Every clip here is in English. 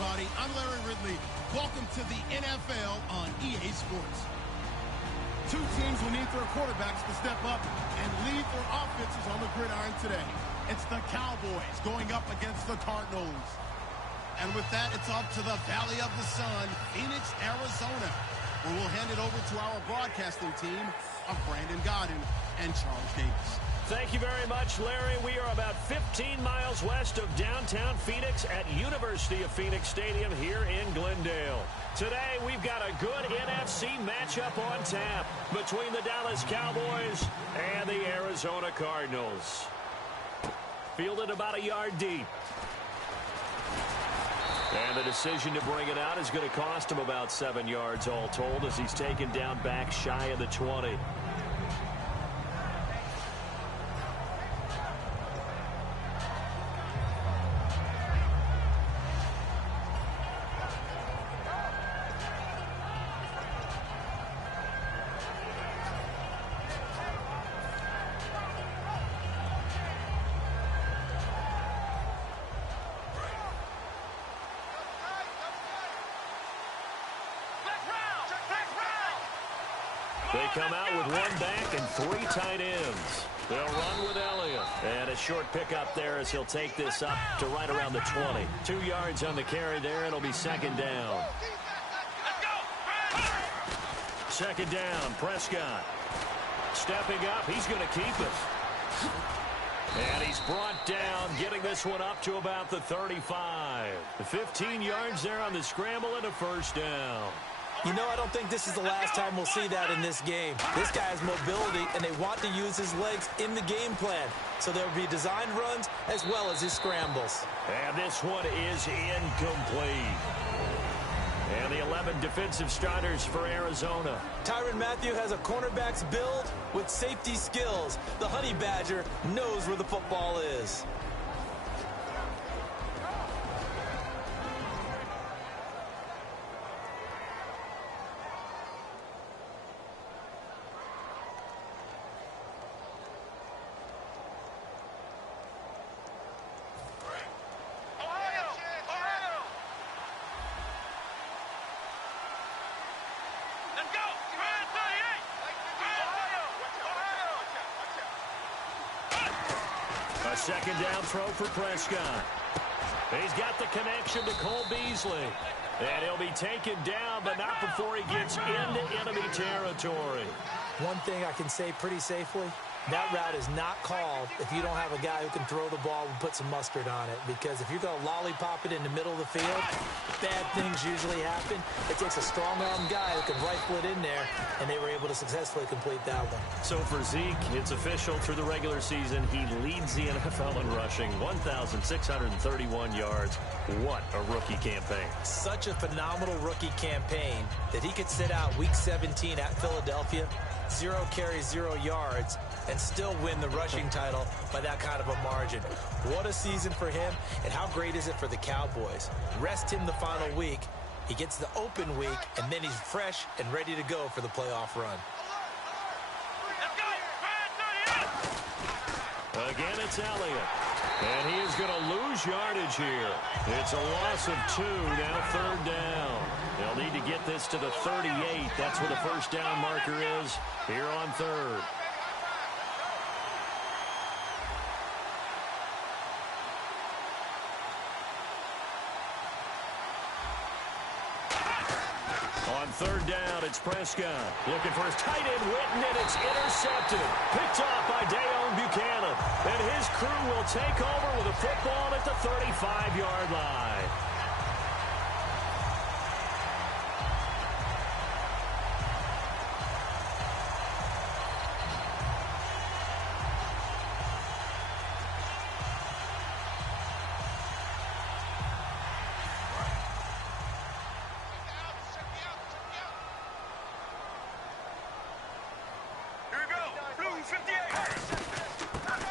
everybody. I'm Larry Ridley. Welcome to the NFL on EA Sports. Two teams will need their quarterbacks to step up and lead their offenses on the gridiron today. It's the Cowboys going up against the Cardinals. And with that, it's off to the Valley of the Sun, Phoenix, Arizona, where we'll hand it over to our broadcasting team of Brandon Godden and Charles Davis. Thank you very much, Larry. We are about 15 miles west of downtown Phoenix at University of Phoenix Stadium here in Glendale. Today, we've got a good NFC matchup on tap between the Dallas Cowboys and the Arizona Cardinals. Fielded about a yard deep. And the decision to bring it out is going to cost him about 7 yards all told as he's taken down back shy of the 20. They come out with one back and 3 tight ends. They'll run with Elliott. And a short pickup there as he'll take this up to right around the 20. 2 yards on the carry there. It'll be second down. Second down, Prescott. Stepping up, he's going to keep it. And he's brought down, getting this one up to about the 35. 15 yards there on the scramble and a first down. You know, I don't think this is the last time we'll see that in this game. This guy has mobility, and they want to use his legs in the game plan. So there will be designed runs as well as his scrambles. And this one is incomplete. And the 11 defensive starters for Arizona. Tyrann Mathieu has a cornerback's build with safety skills. The Honey Badger knows where the football is. A second down throw for Prescott. He's got the connection to Cole Beasley. And he'll be taken down, but not before he gets into enemy territory. One thing I can say pretty safely, that route is not called if you don't have a guy who can throw the ball and put some mustard on it. Because if you're going to lollipop it in the middle of the field, bad things usually happen. It takes a strong-arm guy who can rifle it in there, and they were able to successfully complete that one. So for Zeke, it's official through the regular season. He leads the NFL in rushing, 1,631 yards. What a rookie campaign. Such a phenomenal rookie campaign that he could sit out Week 17 at Philadelphia, 0 carries, 0 yards, and still win the rushing title by that kind of a margin. What a season for him, and how great is it for the Cowboys? Rest him the final week. He gets the open week, and then he's fresh and ready to go for the playoff run. Again, it's Elliott. And he is going to lose yardage here. It's a loss of 2, now third down. They'll need to get this to the 38. That's where the first down marker is here on third. On third down, it's Prescott. Looking for his tight end, Witten, and it's intercepted. Picked off by Dayon Buchanan. And his crew will take over with a football at the 35-yard line.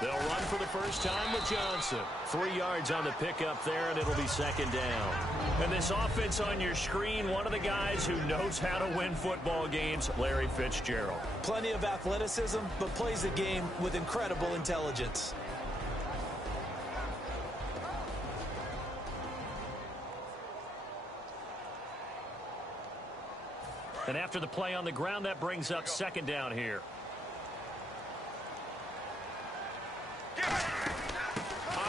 They'll run for the first time with Johnson. 3 yards on the pickup there, and it'll be second down. And this offense on your screen, one of the guys who knows how to win football games, Larry Fitzgerald. Plenty of athleticism, but plays the game with incredible intelligence. And after the play on the ground, that brings up second down here.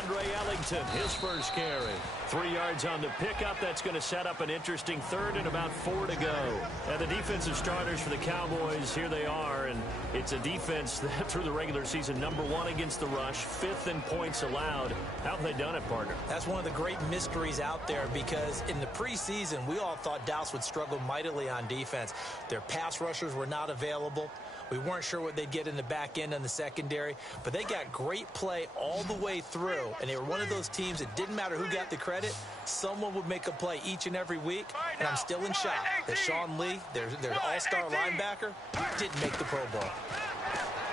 Andre Ellington, his first carry. 3 yards on the pickup. That's going to set up an interesting third and about 4 to go. And the defensive starters for the Cowboys, here they are. And it's a defense that through the regular season, #1 against the rush, 5th in points allowed. How have they done it, partner? That's one of the great mysteries out there, because in the preseason, we all thought Dallas would struggle mightily on defense. Their pass rushers were not available. We weren't sure what they'd get in the back end and the secondary, but they got great play all the way through, and they were one of those teams that didn't matter who got the credit. Someone would make a play each and every week, and I'm still in shock that Sean Lee, their all-star linebacker, didn't make the Pro Bowl.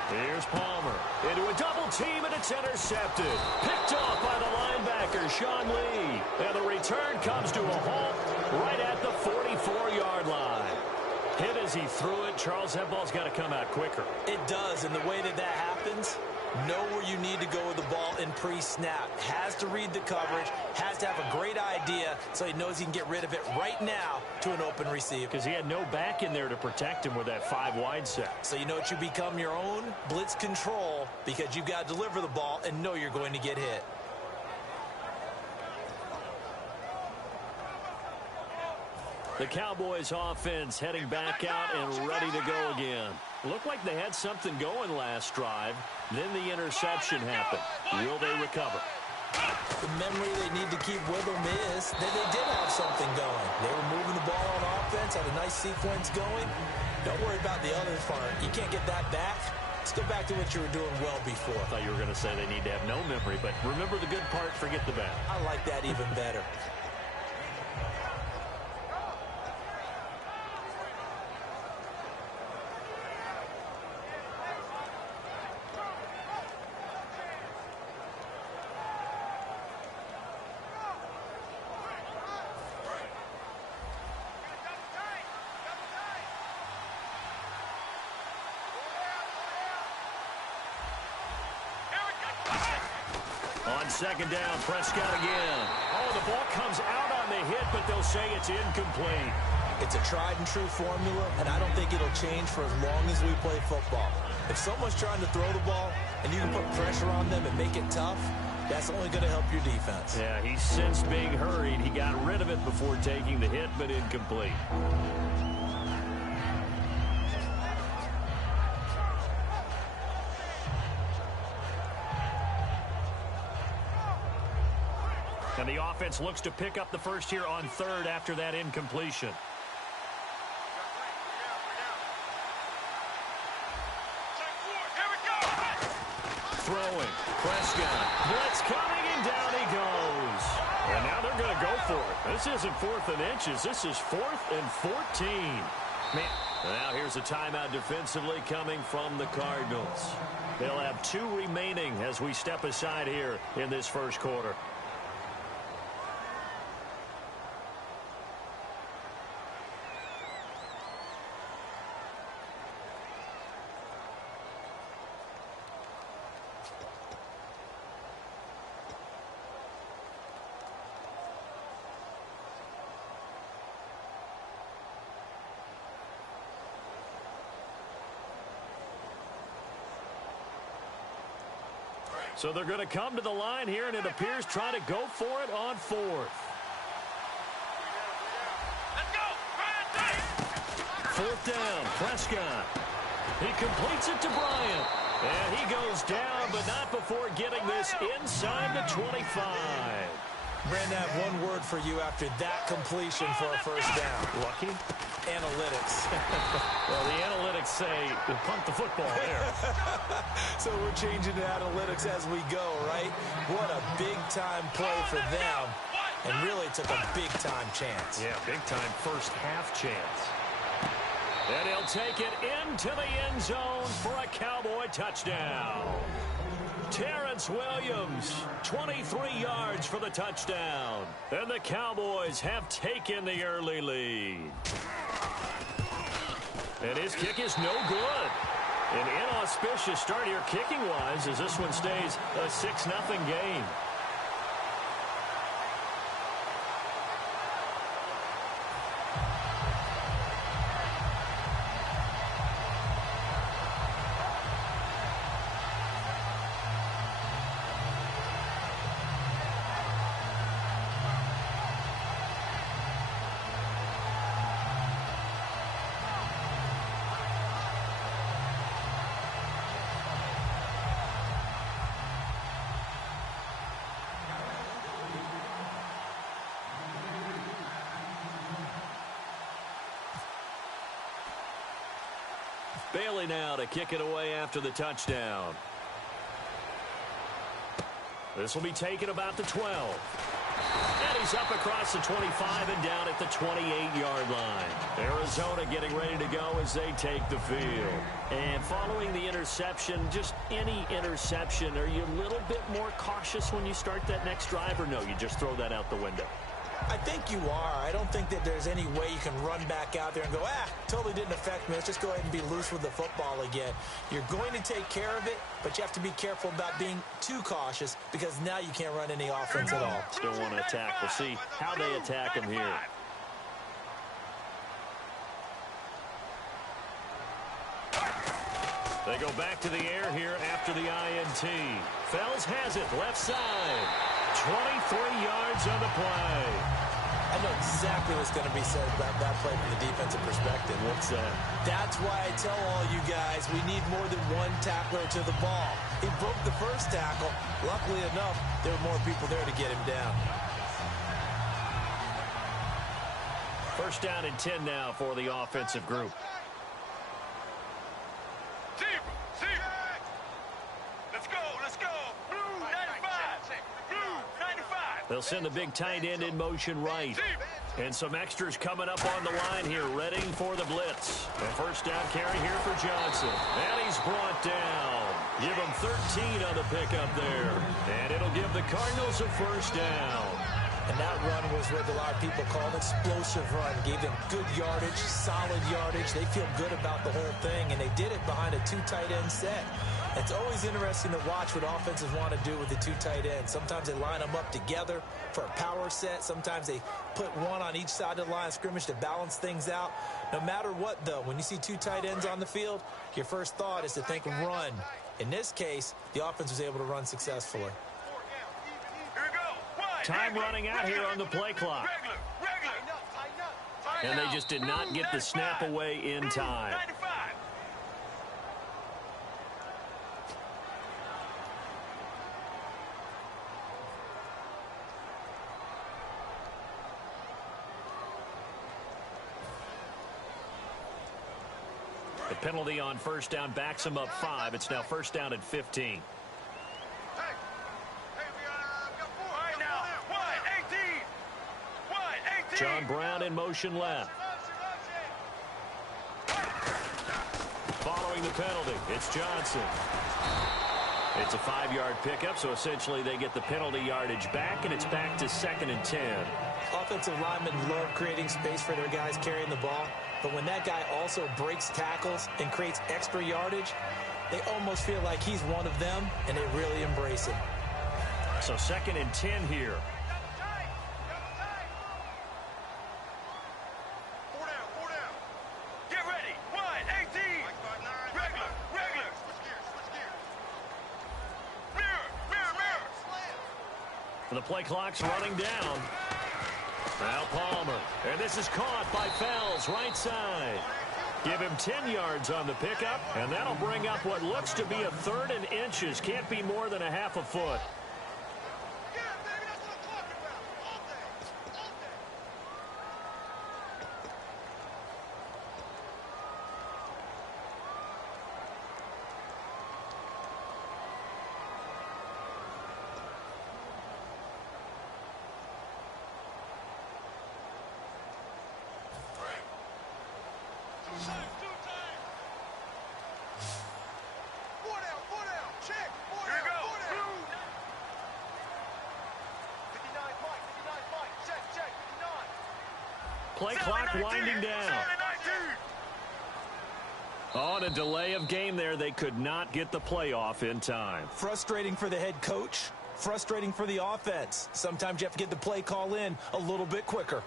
Here's Palmer into a double team, and it's intercepted. Picked off by the linebacker, Sean Lee. And the return comes to a halt right at the 44-yard line. Hit as he threw it. Charles, that ball's got to come out quicker. It does, and the way that happens, know where you need to go with the ball in pre-snap. Has to read the coverage, has to have a great idea so he knows he can get rid of it right now to an open receiver. Because he had no back in there to protect him with that 5-wide set. So you know what, you become your own blitz control, because you've got to deliver the ball and know you're going to get hit. The Cowboys offense heading back out and ready to go again. Looked like they had something going last drive. Then the interception happened. Will they recover? The memory they need to keep with them is that they did have something going. They were moving the ball on offense, had a nice sequence going. Don't worry about the other part. You can't get that back. Let's go back to what you were doing well before. I thought you were going to say they need to have no memory, but remember the good part, forget the bad. I like that even better. On second down, Prescott again. Oh, the ball comes out on the hit, but they'll say it's incomplete. It's a tried-and-true formula, and I don't think it'll change for as long as we play football. If someone's trying to throw the ball and you can put pressure on them and make it tough, that's only going to help your defense. Yeah, he sensed being hurried. He got rid of it before taking the hit, but incomplete. And the offense looks to pick up the first here on third after that incompletion. Throwing. Prescott. Blitz coming, and down he goes. And now they're going to go for it. This isn't 4th and inches. This is 4th and 14. Man. Now here's a timeout defensively coming from the Cardinals. They'll have 2 remaining as we step aside here in this first quarter. So they're going to come to the line here, and it appears trying to go for it on 4th. Let's go. 4th down, Prescott. He completes it to Bryant. And he goes down, but not before getting this inside the 25. Brandon, I have one word for you after that completion for a first down. Lucky? Analytics. Well, the analytics say punt the football there. So we're changing to analytics as we go, right? What a big-time play for them, and really took a big-time chance. Yeah, big-time first half chance. And he'll take it into the end zone for a Cowboy touchdown. Terrence Williams, 23 yards for the touchdown. And the Cowboys have taken the early lead. And his kick is no good. An inauspicious start here kicking-wise as this one stays a 6-0 game. Bailey now to kick it away after the touchdown. This will be taken about the 12. And he's up across the 25 and down at the 28-yard line. Arizona getting ready to go as they take the field. And following the interception, just any interception, are you a little bit more cautious when you start that next drive, or no, you just throw that out the window? I think you are. I don't think that there's any way you can run back out there and go, totally didn't affect me. Let's just go ahead and be loose with the football again. You're going to take care of it, but you have to be careful about being too cautious because now you can't run any offense at all. Still want to attack. We'll see how they attack him here. They go back to the air here after the INT. Fells has it, left side. 23 yards on the play. I know exactly what's going to be said about that play from the defensive perspective. What's that? That's why I tell all you guys we need more than one tackler to the ball. He broke the first tackle. Luckily enough, there were more people there to get him down. First down and 10 now for the offensive group. They'll send the big tight end in motion right. And some extras coming up on the line here, ready for the blitz. A first down carry here for Johnson. And he's brought down. Give him 13 on the pickup there. And it'll give the Cardinals a first down. And that run was what a lot of people call an explosive run. Gave them good yardage, solid yardage. They feel good about the whole thing, and they did it behind a two tight end set. It's always interesting to watch what offenses want to do with the two tight ends. Sometimes they line them up together for a power set. Sometimes they put one on each side of the line of scrimmage to balance things out. No matter what, though, when you see two tight ends on the field, your first thought is to think run. In this case, the offense was able to run successfully. Time running out here on the play clock. And they just did not get the snap away in time. The penalty on first down backs him up 5. It's now first down and 15. John Brown in motion left. Following the penalty, it's Johnson. It's a 5-yard pickup, so essentially they get the penalty yardage back, and it's back to 2nd and 10. Offensive linemen love creating space for their guys carrying the ball, but when that guy also breaks tackles and creates extra yardage, they almost feel like he's one of them, and they really embrace him. So 2nd and 10 here. The play clock's running down. Now Palmer. And this is caught by Fells, right side. Give him 10 yards on the pickup, and that'll bring up what looks to be a 3rd and inches. Can't be more than a half a foot. Play clock winding down. On a delay of game there, they could not get the playoff in time. Frustrating for the head coach, frustrating for the offense. Sometimes you have to get the play call in a little bit quicker.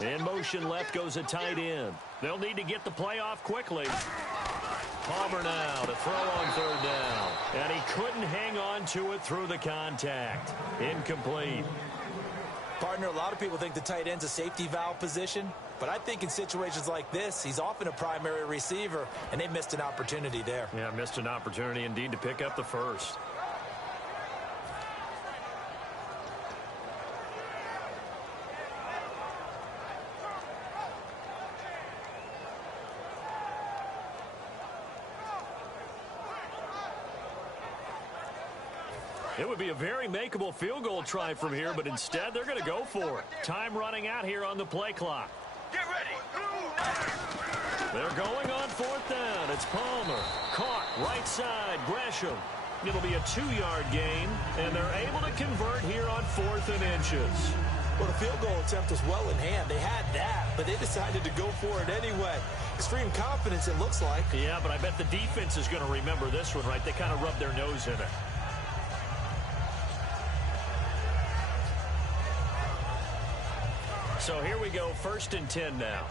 In motion left goes a tight end. They'll need to get the play off quickly. Palmer now to throw on third down. And he couldn't hang on to it through the contact. Incomplete. Partner, a lot of people think the tight end's a safety valve position, but I think in situations like this, he's often a primary receiver, and they missed an opportunity there. Yeah, missed an opportunity indeed to pick up the first. It would be a very makeable field goal try from here, but instead they're going to go for it. Time running out here on the play clock. Get ready. They're going on fourth down. It's Palmer. Caught right side. Gresham. It'll be a 2-yard gain, and they're able to convert here on 4th and inches. Well, the field goal attempt was well in hand. They had that, but they decided to go for it anyway. Extreme confidence, it looks like. Yeah, but I bet the defense is going to remember this one, right? They kind of rubbed their nose in it. So here we go, 1st and 10 now.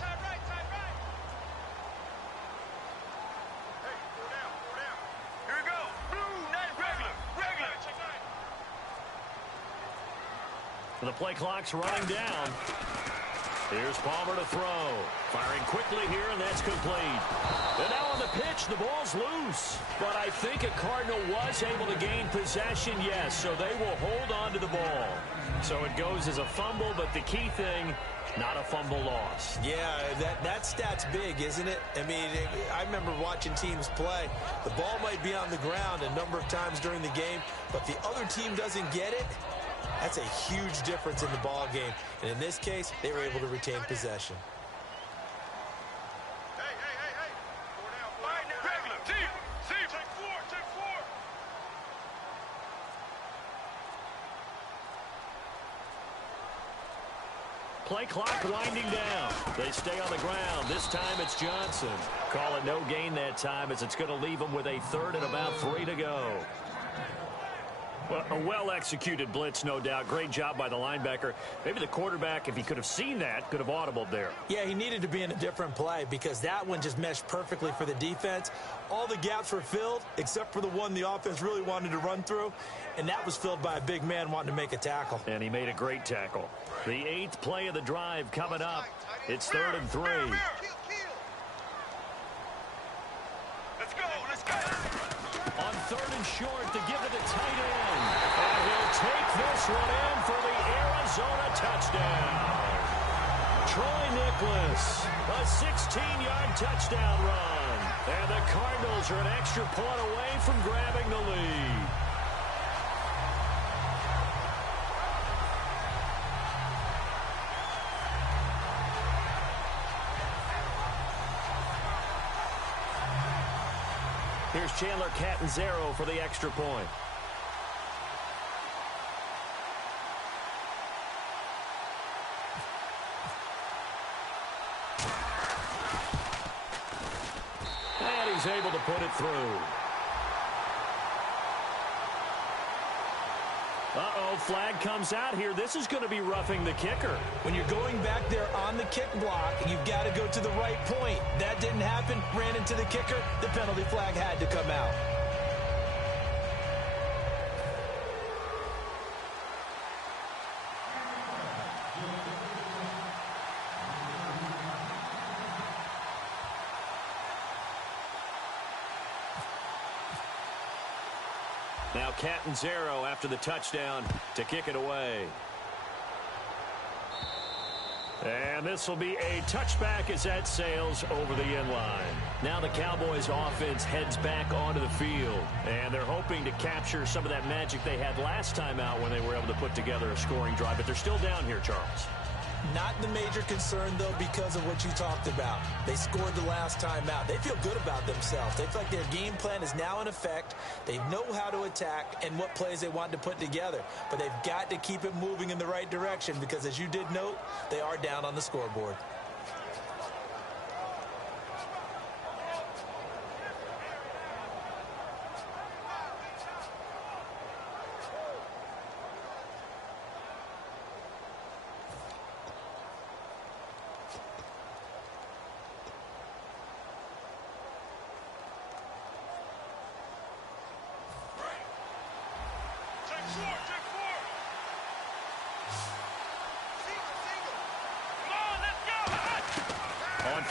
Here we go. Blue, nice, regular. The play clock's running down. Here's Palmer to throw. Firing quickly here, and that's complete. And now on the pitch, the ball's loose. But I think a Cardinal was able to gain possession, yes, so they will hold on to the ball. So it goes as a fumble, but the key thing, not a fumble loss. Yeah, that stat's big, isn't it? I mean, I remember watching teams play. The ball might be on the ground a number of times during the game, but the other team doesn't get it. That's a huge difference in the ball game. And in this case, they were able to retain possession. Hey. Regular. See. Take four. Play clock winding down. They stay on the ground. This time it's Johnson. Call it no gain that time as it's going to leave them with a 3rd and about 3 to go. Well, a well-executed blitz, no doubt. Great job by the linebacker. Maybe the quarterback, if he could have seen that, could have audibled there. Yeah, he needed to be in a different play because that one just meshed perfectly for the defense. All the gaps were filled except for the one the offense really wanted to run through, and that was filled by a big man wanting to make a tackle. And he made a great tackle. The 8th play of the drive coming up. It's 3rd and 3. Let's go. On 3rd and short to give it to tight end. And he'll take this one in for the Arizona touchdown. Troy Nicholas, a 16-yard touchdown run. And the Cardinals are an extra point away from grabbing the lead. Here's Chandler Catanzaro for the extra point. And he's able to put it through. Uh-oh, flag comes out here. This is going to be roughing the kicker. When you're going back there on the kick block, you've got to go to the right point. That didn't happen. Ran into the kicker. The penalty flag had to come out. Now Catanzaro after the touchdown to kick it away. And this will be a touchback as that sails over the end line. Now the Cowboys offense heads back onto the field. And they're hoping to capture some of that magic they had last time out when they were able to put together a scoring drive. But they're still down here, Charles. Not the major concern, though, because of what you talked about. They scored the last time out. They feel good about themselves. They feel like their game plan is now in effect. They know how to attack and what plays they want to put together. But they've got to keep it moving in the right direction because, as you did note, they are down on the scoreboard.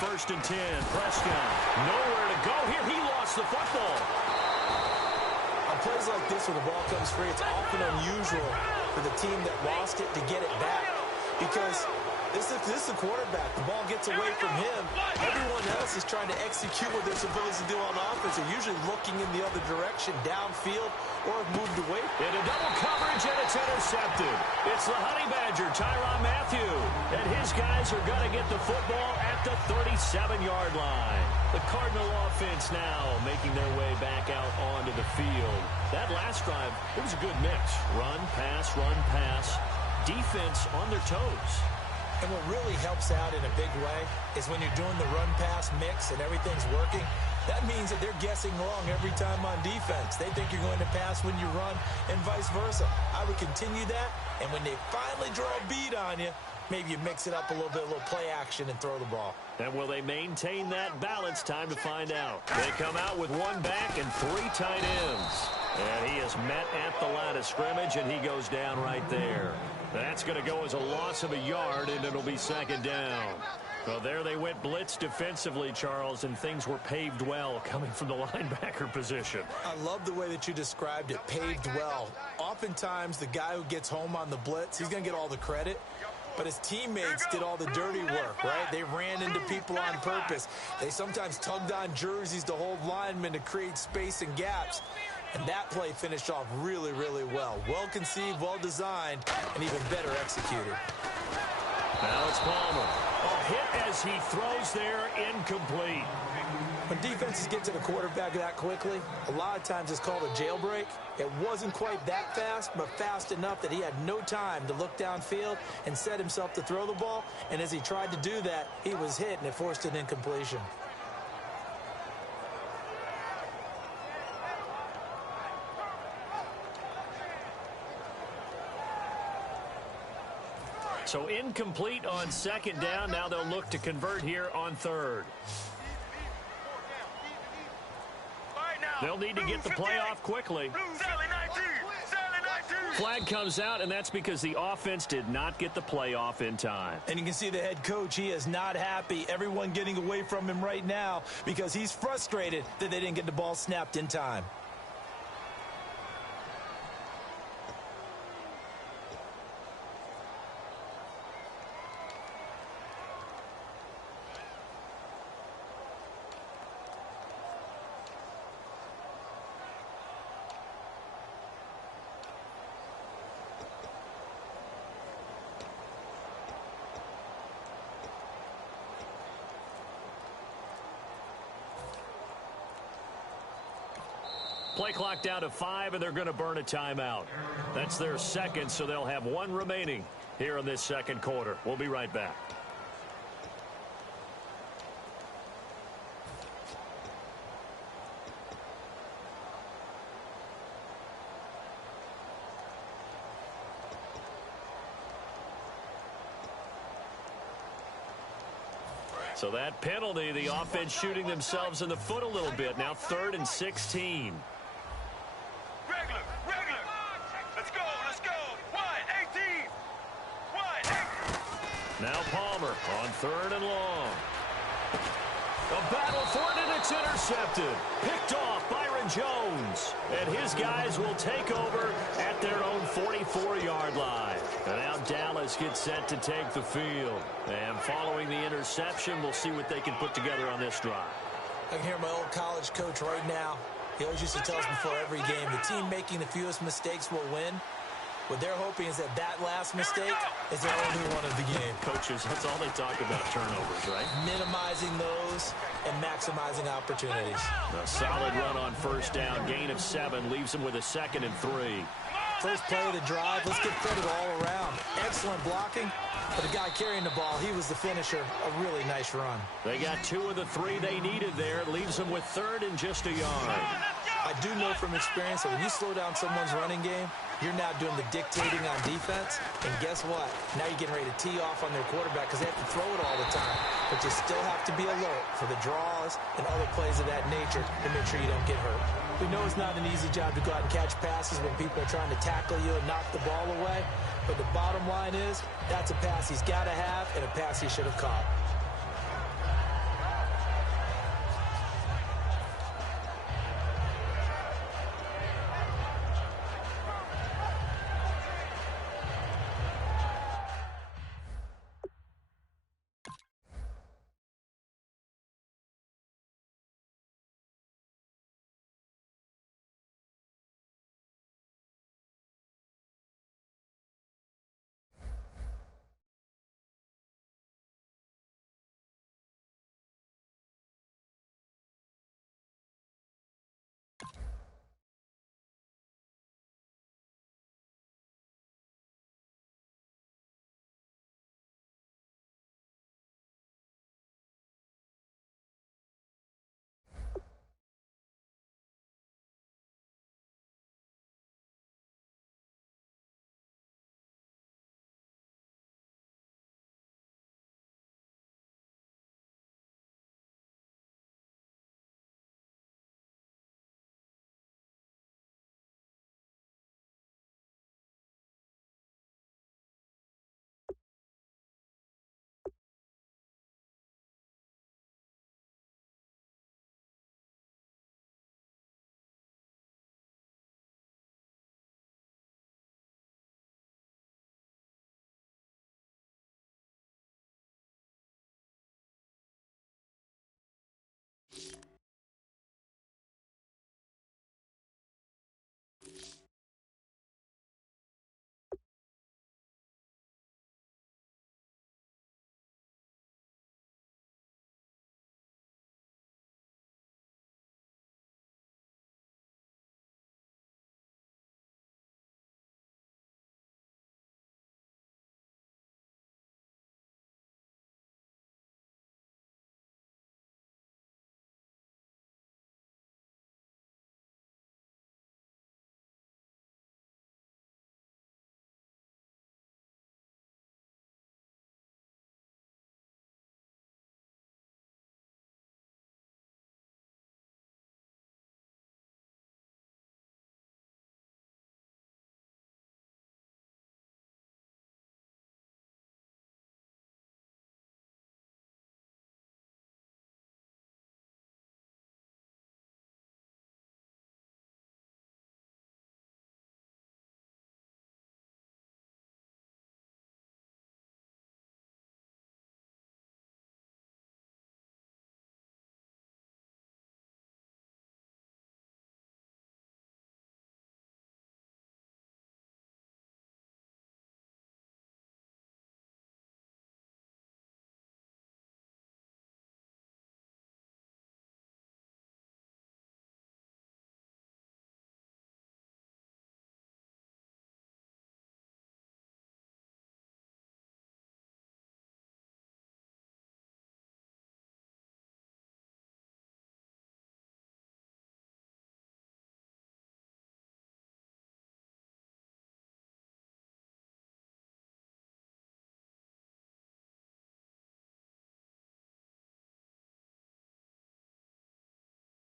1st and 10. Prescott, nowhere to go here. He lost the football. On plays like this where the ball comes free, it's often unusual for the team that lost it to get it back because this is the quarterback. The ball gets away from him. Everyone else is trying to execute what they're supposed to do on offense. They're usually looking in the other direction, downfield, or have moved away. Into double coverage, and it's intercepted. It's the Honey Badger, Tyrann Mathieu. And his guys are going to get the football at the 37-yard line. The Cardinal offense now making their way back out onto the field. That last drive, it was a good mix. Run, pass, defense on their toes. And what really helps out in a big way is when you're doing the run-pass mix and everything's working, that means that they're guessing wrong every time on defense. They think you're going to pass when you run and vice versa. I would continue that, and when they finally draw a bead on you, maybe you mix it up a little bit, a little play action, and throw the ball. And will they maintain that balance? Time to find out. They come out with one back and 3 tight ends. And he is met at the line of scrimmage, and he goes down right there. That's going to go as a loss of a yard, and it'll be 2nd down. Well, there they went blitz defensively, Charles, and things were paved well coming from the linebacker position. I love the way that you described it, paved well. Oftentimes, the guy who gets home on the blitz, he's going to get all the credit. But his teammates did all the dirty work, right? They ran into people on purpose. They sometimes tugged on jerseys to hold linemen to create space and gaps. And that play finished off really, really well. Well-conceived, well-designed, and even better executed. Now it's Palmer. A hit as he throws there, incomplete. When defenses get to the quarterback that quickly, a lot of times it's called a jailbreak. It wasn't quite that fast, but fast enough that he had no time to look downfield and set himself to throw the ball. And as he tried to do that, he was hit, and it forced an incompletion. So incomplete on 2nd down. Now they'll look to convert here on 3rd. They'll need to get the play off quickly. Flag comes out, and that's because the offense did not get the play off in time. And you can see the head coach, he is not happy. Everyone getting away from him right now because he's frustrated that they didn't get the ball snapped in time. Play clock down to 5, and they're going to burn a timeout. That's their 2nd, so they'll have 1 remaining here in this 2nd quarter. We'll be right back. So that penalty, the offense shooting themselves in the foot a little bit. Now 3rd and 16. Regular. Let's go. Wide, 18. Wide, 18. Now Palmer on 3rd and long. A battle for it, and it's intercepted. Picked off Byron Jones. And his guys will take over at their own 44-yard line. And now Dallas gets set to take the field. And following the interception, we'll see what they can put together on this drive. I can hear my old college coach right now. He always used to tell us before every game, the team making the fewest mistakes will win. What they're hoping is that last mistake is their only one of the game. Coaches, that's all they talk about, turnovers, right? Minimizing those and maximizing opportunities. A solid run on 1st down, gain of 7, leaves them with a 2nd and 3. First play of the drive, let's give credit all around. Excellent blocking. But the guy carrying the ball, he was the finisher. A really nice run. They got 2 of the 3 they needed there. It leaves them with 3rd and just a yard. I do know from experience that when you slow down someone's running game, you're now doing the dictating on defense. And guess what? Now you're getting ready to tee off on their quarterback because they have to throw it all the time. But you still have to be alert for the draws and other plays of that nature to make sure you don't get hurt. We know it's not an easy job to go out and catch passes when people are trying to tackle you and knock the ball away. But the bottom line is, that's a pass he's got to have and a pass he should have caught.